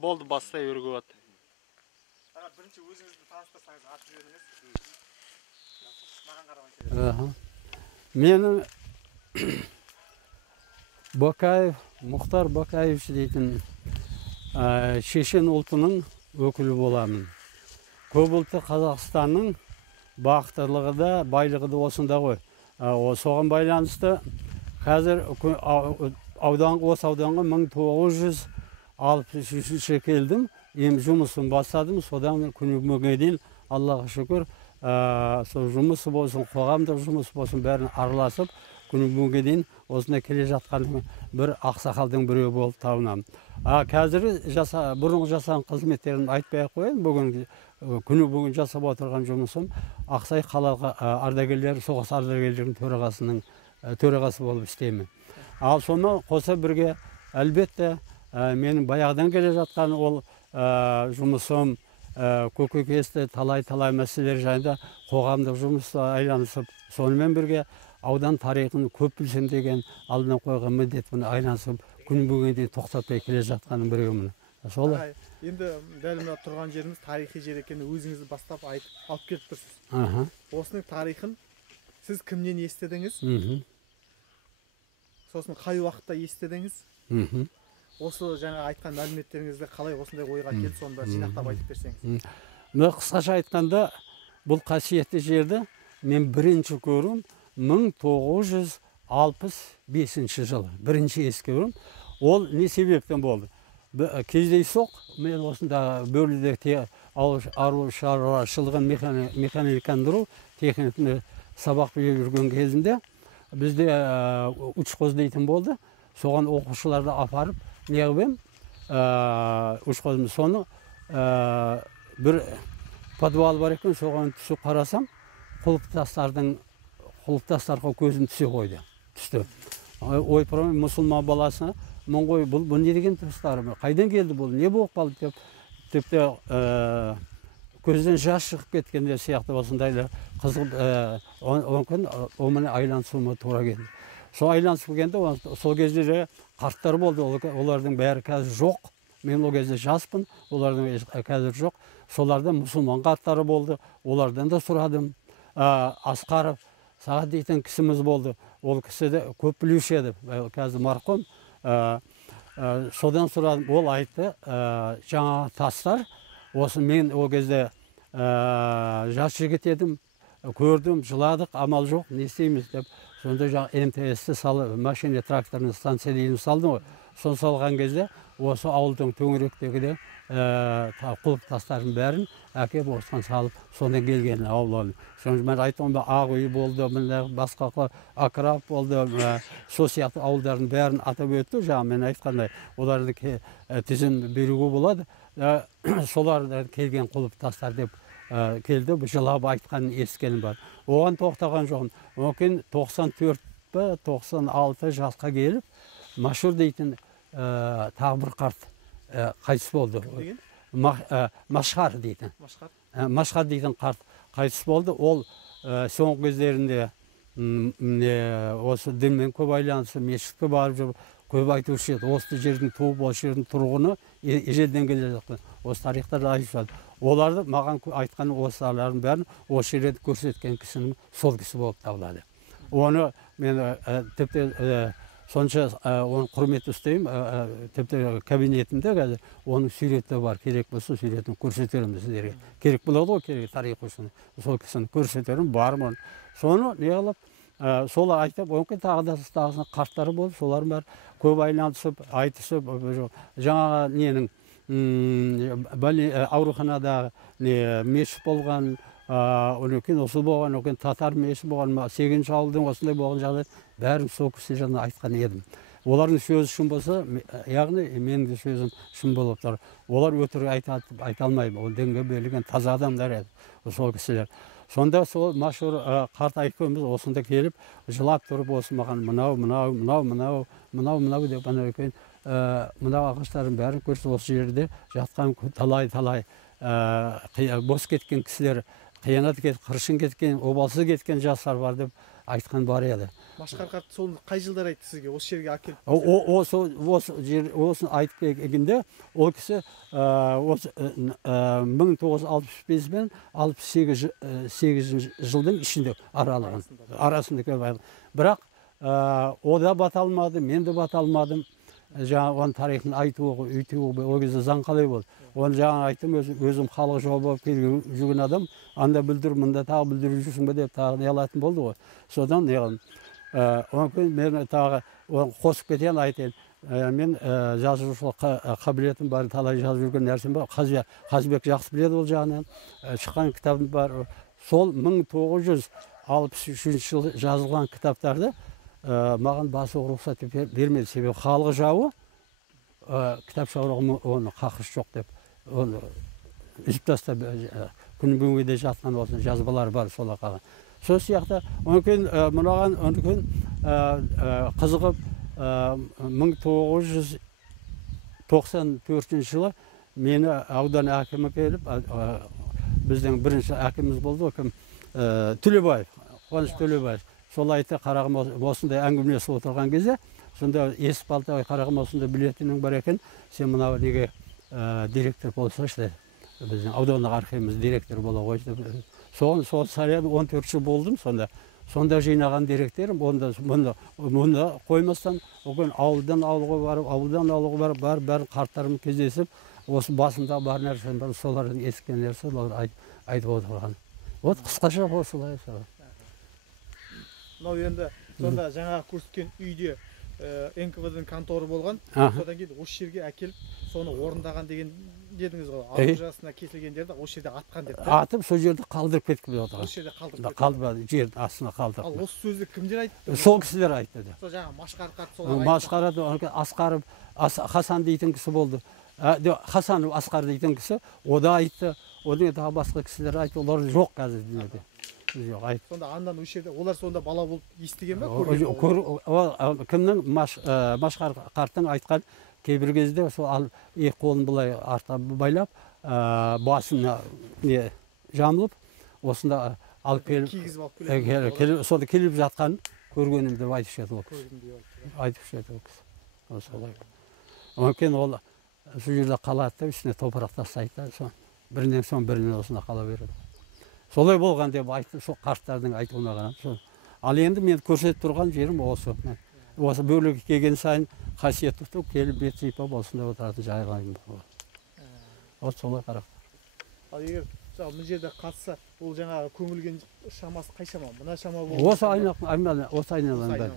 Болды, бастай өргіп от. Бірінші өзіңізді таныстырсаңыз, аты жөніңіз. Маған қарап Менің Бакаев, Мұхтар Бакаевич дейтін шешен ұлтының өкілі боламын. Көп ұлтты Қазақстанның бақыттылығы да, байлығы да осында ғой. Соған байланысты қазір осы ауданға 1963 келдім. Жұмысын бастадым, содан күнге дейін Аллаға шүкір, жұмысы болсын, қоғамдық жұмыс болсын, бәрін араласып, күнге дейін осында келе жатқан бір ақсақалдың біреуі болып табынамын. Қазір бұрынғы жасаған қызметтерін айтпай қояйын. Бүгін жасап отырған жұмысым Ақсай қалалық ардагерлер, соғыс ардагерлерінің төрағасы болып істеймін. Ал соны қоса бірге әлбетте менің баяғыдан келе жатқан ол жұмысым көкейкесті талай мәселелер жайында қоғамдық жұмысқа айланысып, сонымен бірге аудан тарихын көп білсем деген алдына қойған міндетпен айланысып, күн бүгінге дейін тоқтатпай келе жатқаның біреумін. Солай. Енді дәл мына тұрған жеріміз тарихи жер екенін өзіңізді бастап алып келіп тұрсыз. Осының тарихын сіз кімнен естідіңіз? Сосын қай уақытта естідіңіз? Осы жаңа айтқан мәліметтеріңізді қалай осындай ойға келді, сонда жинақтап айтып берсеңіз. Қысқаша айтқанда, бұл қасиетті жерді мен бірінші көрім 1965 жылы. Бірінші ескерім. Ол не себептен болды? Кездейсоқ мен осында бөліде ауыл шаруашылығын механикандыру техниканы сабақ беріп жүрген кезінде бізде учхоз дейтін болды. Соған оқушыларды апарып неғып учхозым. Соны бір подвал бар екен, соған түсіп қарасам, құлыптастарға көзім түсе қойды. Түсті. Ойпырам мұсылман баласына, мұнғой бұл не деген тұстарым, қайдан келді бұл, не болып қалды деп, тіпті көзден жас шығып кеткенде сияқты осындайлар қызғып, онымен айланысуыма тура келді. Сол айланысып келгенде, сол кезде қарттар болды, олардың бәрі қазір жоқ. Мен ол кезде жаспын, олардың қазір жоқ. Соларда мұсылман қарттары болды, олардан да сұрадым. Асқаров Сағат дейтін кісіміз болды. Ол кісі де көп білуші еді, қазір марқұм. Содан сұрадым, ол айтты, жаңа тастар, осы мен ол кезде жас жігіт едім, көрдім, жыладық, амал жоқ, не істейміз деп. Сонда жаңа МТС-ті салып, машина тракторының станция дейін салдым ғой. Сон салған кезде осы ауылдың төңіректегі құлып тастарын бәрін әкеп осыған салып, сонда келген ауылын. Соны мен айтам, Ағүй болды, басқа Акрап болды, сол сияқты ауылдардың бәрін атап өтті. Жаңа мен айтқандай, оларды тізім беруге болады. Солар келген құлып тастар деп келді, жылап айтқанын ескенім бар. Оған тоқтаған жоғын. Оған 94-96 жасқа келіп, Машур дейтін тағы бір қарт қайтыс болды. Машхар дейтін. Машхар дейтін қарт қайтыс болды. Ол соңғы кездерінде осы дінмен көп айланысы, мешітке барып жүріп, көп айтушы еді. Осы жердің туып, осы жердің тұрғыны ежелден келе жатқан. Осы тарихтарды айтып жатыр. Оларды маған айтқан осылардың бәрін осы жерді көрсеткен кісінің сол кісі болып табылады. Оны мен тіпті сонша оны құрмет ұстаймын, тіпті кабинетімде қазір оның суреті бар, керек болса суретін көрсетерім сіздерге. Керек болады ғой, керек тарих үшін, сол кісіні көрсетерім, бармын. Соны не қылып, сол айтып, оңқын тағы да қарттары болып, солардың бәрі көп айланысып, айтысып, жаңағы ненің ауруханада мешіт болған, осы болған, татар мешіт болған, 8-ші ауылдың осындай болған жағдай, бәрін сол кісі жаңа айтқан едім. Олардың сөзі шын болса, яғни менің сөзім шын болып тұр. Олар өтірік айта алмайды, ол дінге берілген таза адамдар еді, сол кісілер. Сонда сол Машур қарт айтқанымыз осында келіп, жылап тұрып осы маған мынау деп мынау ағаштардың бәрін көрсе, осы жерде жатқан талай бос кеткен кісілер, қиянат кеткен, қыршын кеткен, обалсыз кеткен жастар бар деп айтқан бар еді. Машқар қарт соны қай жылдар айтты сізге осы жерге әкеліп? Осыны айтып келгенде ол кісі 1965 мен 68 жылдың ішінде арасында. Бірақ о да бата алмады, мен де бата алмадым. Жаңа оның тарихын айтуы, үйтуі, ол кезде заң қалай болды. Оны жаңа айттым, өзім халық жауы болып келген жүрген адам, анда бүлдір, мұнда тағы бүлдіріп жүрсің бе деп тағы неғылатын болды ғой. Содан неғылым. Мен тағы қосып кетейін, айтайын. Мен жазушылық қабілетім бар, талай жазып жүрген нәрсем бар. Қазбек жақсы біледі ол жағынан. Шыққан кітабым бар. Сол 1963 жылы жазылған кітаптарды маған басуға рұқсат бермеді. Себебі халық жауы кітап шығаруға оны қақысы жоқ деп, оны үзіп тастап, күні бүгінге де жатқан осындай жазбалар бар солар қалған. Сол сияқты мынаған қызығып 1994 жылы мені аудан әкімі келіп, біздің бірінші әкіміміз болды, Төлебаев, Қуаныш Төлебаев. Сол айтты, қарағым осындай әңгімелесіп отырған кезде, сонда есіп алды, қарағым осындай білетінің бар екен, сен мынау неге директор болсашы, біздің аудандық архивіміз директор бола қойды. Сол сариян 14 жыл болдым сонда. Сонда жинаған директорым, мұнда қоймастан, ауылдан ауылға барып, бәрін қарттарым кездесіп, осы басында бар нәрсен бар, солардың ескен нәрсе, айтып отырған. Вот қысқаша осылай. Мынау енді сонда жаңа көрсеткен үйде НКВД-дің конторы болған, содан кейін осы жерге әкеліп, соны орындаған деген дедіңіз ғой. Ауыл жасына кесілген жерді осы жерде атқан деп. Атып, сол жерде қалдырып кетіп отырған. Осы жерде қалдырып кетіп. Қалдырып, жердің астына қалдырып. Ал осы сөзді кімдер айтты? Сол кісілер айтты. Сол жаңа Машқар қарт солар айтты. Машқар Асқаров, Хасан дейтін кісі болды. Хасанов Асқар дейтін кісі, о да айтты. Одан тағы басқа кісілер айтты. Олар жоқ қазір дүниеде. Сонда андан осы жерде олар сонда бала болып естіген бе? Кімнің Машқар қарттың айтқан кейбір кезде сол екі қолын былай артқа байлап, басына жамылып, осында алып келіп, сонда келіп жатқан көргенім деп айтып шеді ол кісі. Айтып шеді ол кісі. Онкен ол сол жерде қалады, үстіне топырақ тастайды, бірінен соң бірінен осында қала береді. Солай болған деп айтты, сол қарттардың айтуына қарап. Ал енді мен көрсетіп тұрған жерім осы. Осы бөлігі келген сайын қасиет тұтып, келіп бет сипап осында отыратын жайғайым болады. Осы солай қарап. Ал егер бұл жерде қатса, ол жаңағы көмілген шамасы қай шама? Мына шама болды? Осы айналан бәрі.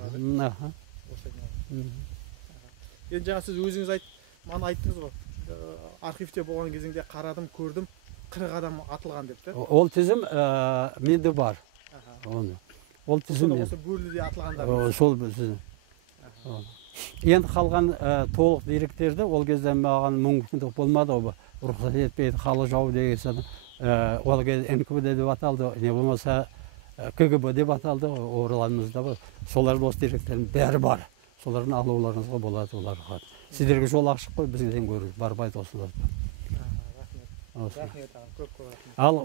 Енді жаңа сіз өзіңіз мана айттыңыз ғой, архивте болған кезінде қарадым, көрдім, 40 адам атылған депті. Ол тізім менде бар. Ол тізім мен. Осы бөліде атылғандар. Сол тізім. Енді қалған толық деректерді ол кезде маған мүмкіндік болмады, рұқсат етпейді, халық жауы деген. Ол кезде НКВД деп аталды, не болмаса КГБ деп аталды, оралымызда. Солардың осы деректердің бәрі бар. Солардың алуларыңызға болады оларға. Сіздерге жол ашық қой, бізден көріп барбайды осылар. Рахмет. Рахмет, көп рахмет. Ал